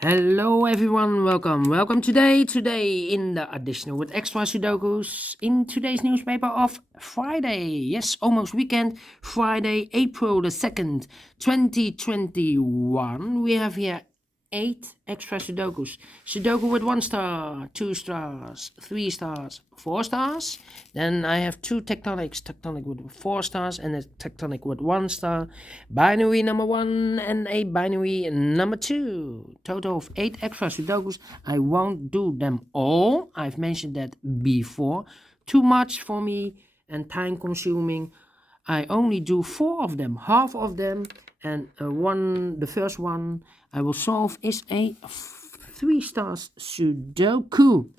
Hello everyone, welcome today in the additional with extra Sudokus in today's newspaper of Friday. Yes, almost weekend, Friday, April the 2nd, 2021. We have here 8 extra Sudokus. Sudoku with 1 star, 2 stars, 3 stars, 4 stars. Then I have 2 tectonics, tectonic with 4 stars and a tectonic with 1 star. Binary number 1 and a binary number 2. Total of 8 extra Sudokus. I won't do them all. I've mentioned that before. Too much for me and time consuming. I only do 4 of them, half of them, and the first one I will solve is a 3 stars Sudoku,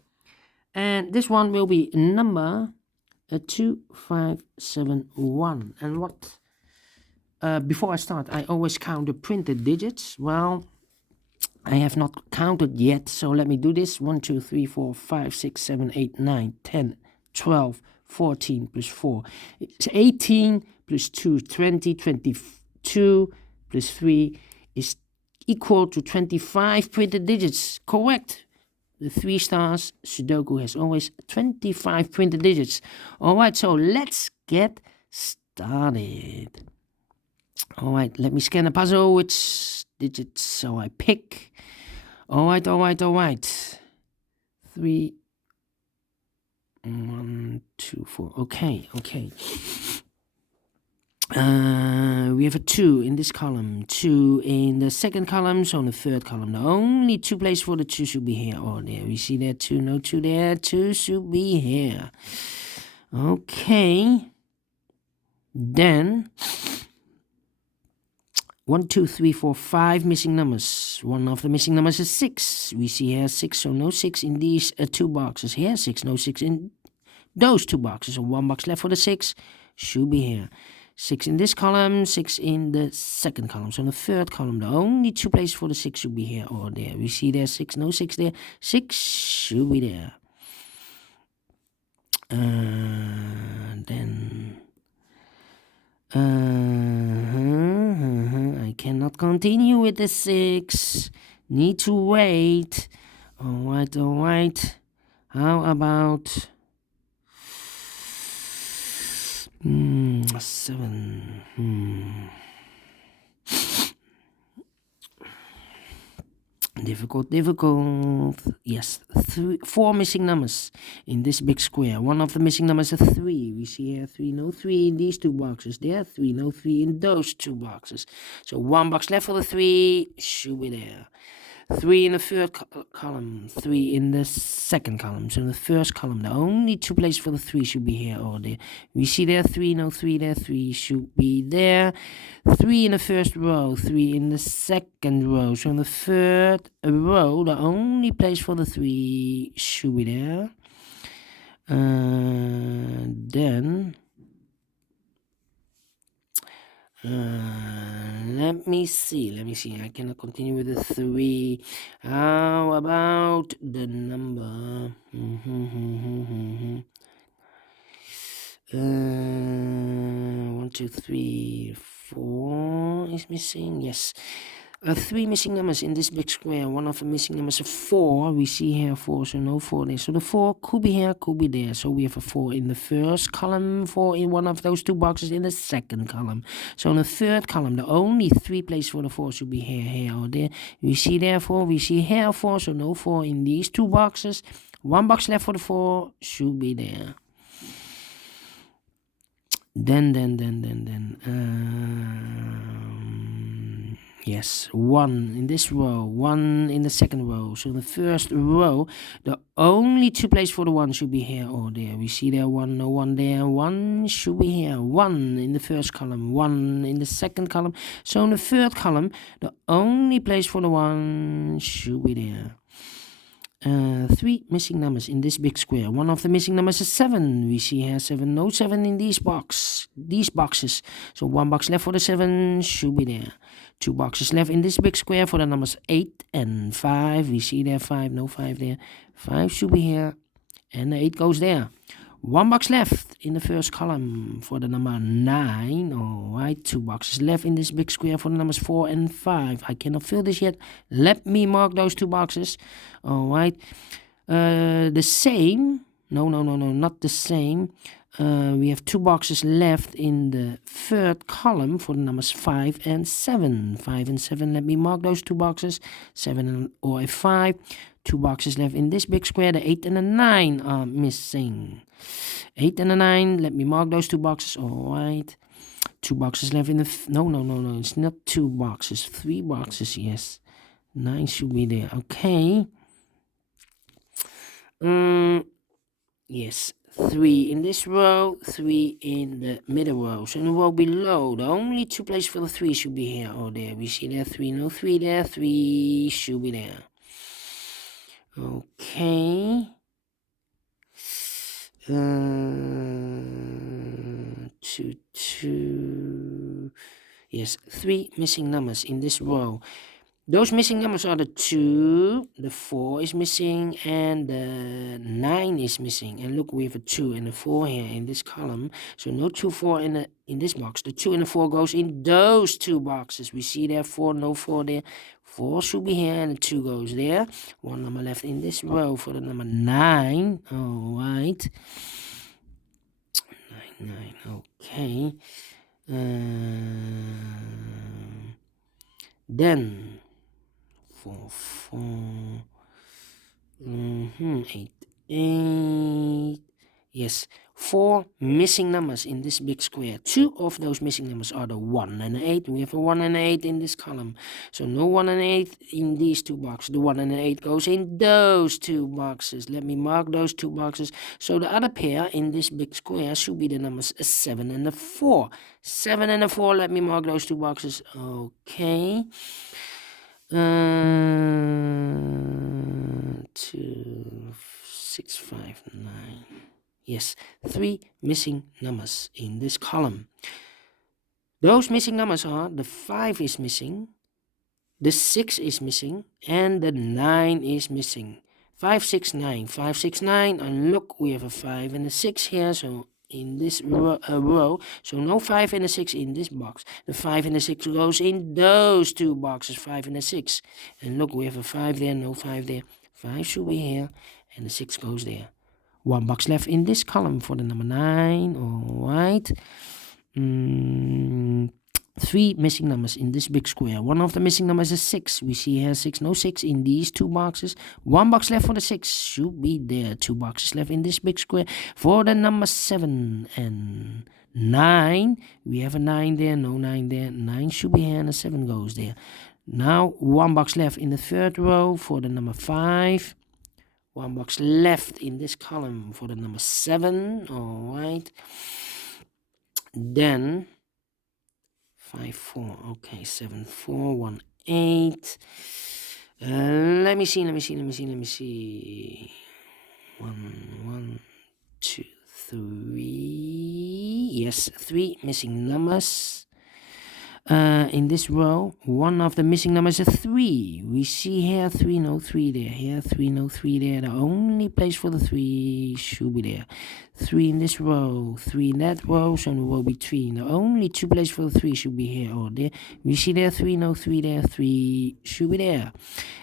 and this one will be number 2571. And what? Before I start, I always count the printed digits. Well, I have not counted yet, so let me do this. 1, 2, 3, 4, 5, 6, 7, 8, 9, 10, 12, 14 plus 4. It's 18 plus 2, 20, 22 plus 3 is equal to 25 printed digits. Correct. The 3 stars Sudoku has always 25 printed digits. Alright, so let's get started. Alright, let me scan the puzzle. Which digits so I pick? Alright. 3, 1, 2, 4. Okay. We have a 2 in this column, 2 in the second column, so in the third column. The only 2 places for the 2 should be here or there. We see there 2, no 2 there, 2 should be here. Okay. Then 1, 2, 3, 4, 5 missing numbers. One of the missing numbers is 6. We see here 6, so no 6 in these 2 boxes. Here 6, no 6 in those 2 boxes. So 1 box left for the 6 should be here. 6 in this column, 6 in the second column. So in the third column, the only 2 places for the 6 should be here or there. We see there 6, no 6 there. 6 should be there. Then I cannot continue with the 6. Need to wait. Alright. How about 7? Difficult. Yes, 4 missing numbers in this big square. One of the missing numbers is 3. We see here 3, no 3 in these 2 boxes. There 3, no 3 in those 2 boxes. So 1 box left for the 3 should be there. 3 in the third column, 3 in the second column. So in the first column, the only 2 places for the 3 should be here or there. We see there 3, no 3 there, 3 should be there. 3 in the first row, 3 in the second row. So in the third row, the only place for the 3 should be there. Then let me see. I cannot continue with the 3. How about the number? 1, 2, 3, 4 is missing. Yes. 3 missing numbers in this big square. One of the missing numbers is 4. We see here 4, so no 4 there. So the 4 could be here, could be there. So we have a 4 in the first column, 4 in one of those 2 boxes in the second column. So in the third column, the only 3 places for the 4 should be here, or there. We see there 4, we see here 4, so no 4 in these 2 boxes. 1 box left for the 4 should be there. Then yes, 1 in this row, 1 in the second row. So in the first row, the only 2 places for the 1 should be here or there. We see there 1, no 1 there, 1 should be here. 1 in the first column, 1 in the second column. So in the third column, the only place for the 1 should be there. 3 missing numbers in this big square. One of the missing numbers is 7. We see here 7, no 7 in these boxes. So 1 box left for the 7 should be there. 2 boxes left in this big square for the numbers 8 and 5. We see there 5, no 5 there. 5 should be here, and the 8 goes there. 1 box left in the first column for the number 9. All right, 2 boxes left in this big square for the numbers 4 and 5. I cannot fill this yet. Let me mark those 2 boxes. All right, the same. No, not the same. We have 2 boxes left in the third column for the numbers 5 and 7. 5 and 7, let me mark those 2 boxes. 7 or a 5. 2 boxes left in this big square. The 8 and the 9 are missing. 8 and the 9, let me mark those 2 boxes. All right. 2 boxes left in the... No, it's not 2 boxes. 3 boxes, yes. 9 should be there. Okay. Yes. 3 in this row, 3 in the middle row. So in the row below, the only 2 places for the 3 should be here or there. We see there 3, no 3 there, 3 should be there. Okay. 2, 2. Yes, 3 missing numbers in this row. Those missing numbers are the 2, the 4 is missing, and the 9 is missing. And look, we have a 2 and a 4 here in this column. So no 2, 4 in this box. The 2 and the 4 goes in those 2 boxes. We see there 4, no 4 there. 4 should be here, and the 2 goes there. 1 number left in this row for the number 9. All right. 9, okay. Then... 4, 8, 8. Yes, 4 missing numbers in this big square. 2 of those missing numbers are the 1 and the 8. We have a 1 and an 8 in this column. So no 1 and 8 in these 2 boxes. The 1 and the 8 goes in those 2 boxes. Let me mark those 2 boxes. So the other pair in this big square should be the numbers 7 and the 4. 7 and the 4, let me mark those 2 boxes. Okay. 2, 6, 5, 9. Yes, 3 missing numbers in this column. Those missing numbers are the 5 is missing, the 6 is missing, and the 9 is missing. 5, 6, 9. 5, 6, 9. And look, we have a 5 and a 6 here. So in this row, so no 5 and a 6 in this box. The 5 and the 6 goes in those 2 boxes, 5 and a 6. And look, we have a 5 there, no 5 there. 5 should be here, and the 6 goes there. 1 box left in this column for the number 9. All right. 3 missing numbers in this big square. One of the missing numbers is 6. We see here 6, no 6 in these 2 boxes. 1 box left for the 6 should be there. 2 boxes left in this big square for the number 7 and 9. We have a 9 there, no 9 there. 9 should be here and a 7 goes there. Now 1 box left in the third row for the number 5. 1 box left in this column for the number 7. All right. Then 5, 4. Okay, 7, 4, 1, 8. Let me see. 1, 2, 3. Yes, 3 missing numbers. In this row, one of the missing numbers is 3. We see here 3, no 3 there. Here 3, no 3 there. The only place for the 3 should be there. 3 in this row, 3 in that row, so in the row between. The only 2 places for the 3 should be here or there. We see there 3, no 3 there. 3 should be there.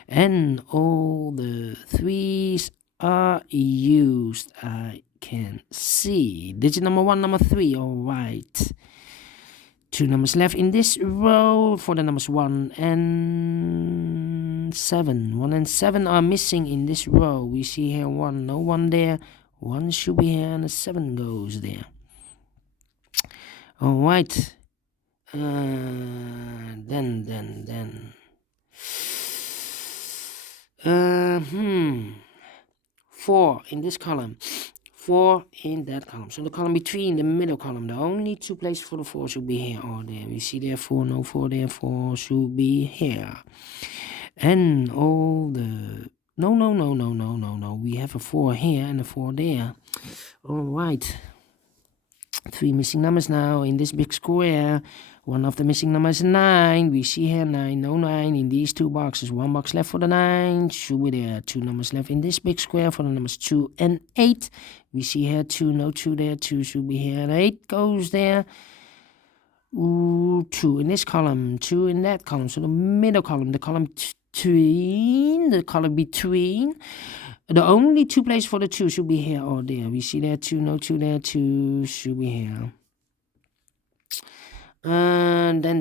And all the 3s are used. I can see. Digit number 1, number 3. All right. 2 numbers left in this row for the numbers 1 and 7. 1 and 7 are missing in this row. We see here 1, no 1 there. 1 should be here and a 7 goes there. All right. Then. 4 in this column. 4 in that column. So the column between the middle column, the only 2 places for the 4 should be here or there. We see there 4, no 4 there. 4 should be here. And all the... No. We have a 4 here and a 4 there. All right. 3 missing numbers now in this big square. One of the missing numbers is 9. We see here 9, no 9 in these 2 boxes. 1 box left for the 9. Should be there. 2 numbers left in this big square for the numbers 2 and 8. We see here 2, no 2 there. 2 should be here and 8 goes there. Ooh, 2 in this column, 2 in that column. So the middle column, the column between, the column between. The only 2 places for the 2 should be here or there. We see there 2, no 2 there, 2 should be here. And then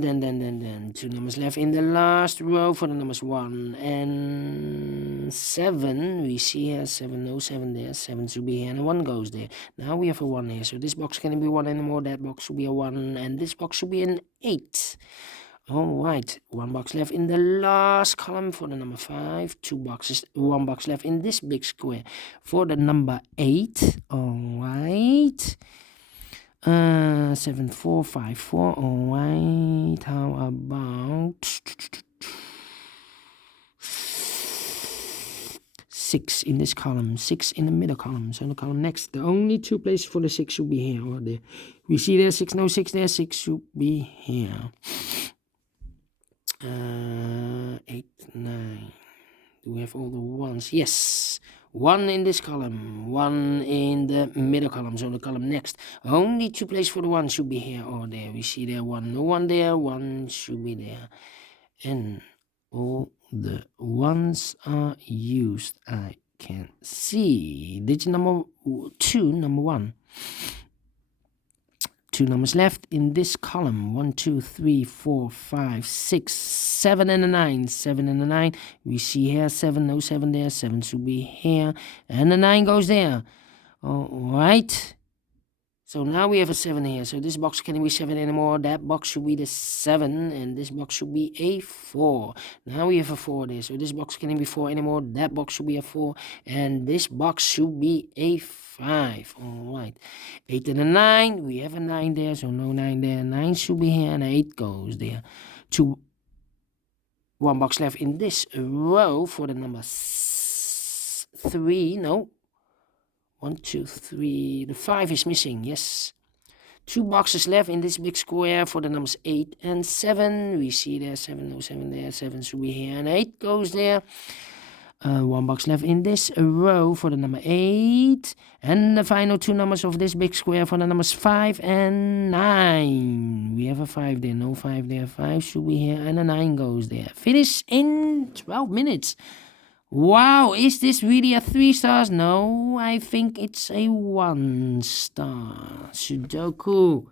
2 numbers left in the last row for the numbers 1 and 7. We see here 7, no 7 there, 7 should be here, and 1 goes there. Now we have a 1 here, so this box can't be 1 anymore, that box should be a 1, and this box should be an 8. Alright, 1 box left in the last column for the number 5, 2 boxes, 1 box left in this big square for the number 8. Alright. 7, 4, 5, 4. Alright, how about 6 in this column, 6 in the middle column. So the column next, the only 2 places for the 6 should be here or there. We see there 6, no 6 there, 6 should be here. 8, 9. Do we have all the ones? Yes. 1 in this column, 1 in the middle column, so the column next. Only 2 places for the 1 should be here or there. We see there 1, no 1 there, 1 should be there. And all the 1s are used. I can see. Digit number 2, number 1. 2 numbers left in this column. 1, 2, 3, 4, 5, 6, 7 and a 9. 7 and a 9. We see here 7, no 7 there. 7 should be here. And the 9 goes there. Alright. So now we have a 7 here. So this box can't be 7 anymore. That box should be the 7. And this box should be a 4. Now we have a 4 there. So this box can't be 4 anymore. That box should be a 4. And this box should be a 5. Alright. 8 and a 9. We have a 9 there. So no 9 there. 9 should be here. And 8 goes there. 1 box left in this row for the number 3. No. 1, 2, 3. The 5 is missing. Yes. 2 boxes left in this big square for the numbers 8 and 7. We see there 7, no 7 there. 7 should be here and 8 goes there. 1 box left in this row for the number 8. And the final 2 numbers of this big square for the numbers 5 and 9. We have a 5 there. No 5 there. 5 should be here and a 9 goes there. Finish in 12 minutes. Wow, is this really a 3 stars? No, I think it's a 1 star Sudoku.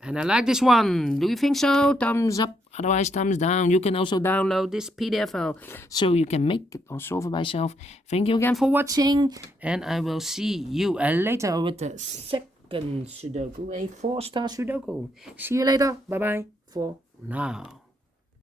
And I like this one. Do you think so? Thumbs up, otherwise thumbs down. You can also download this PDF file so you can make it or solve it by yourself. Thank you again for watching. And I will see you later with the second Sudoku, a 4 star Sudoku. See you later. Bye-bye for now.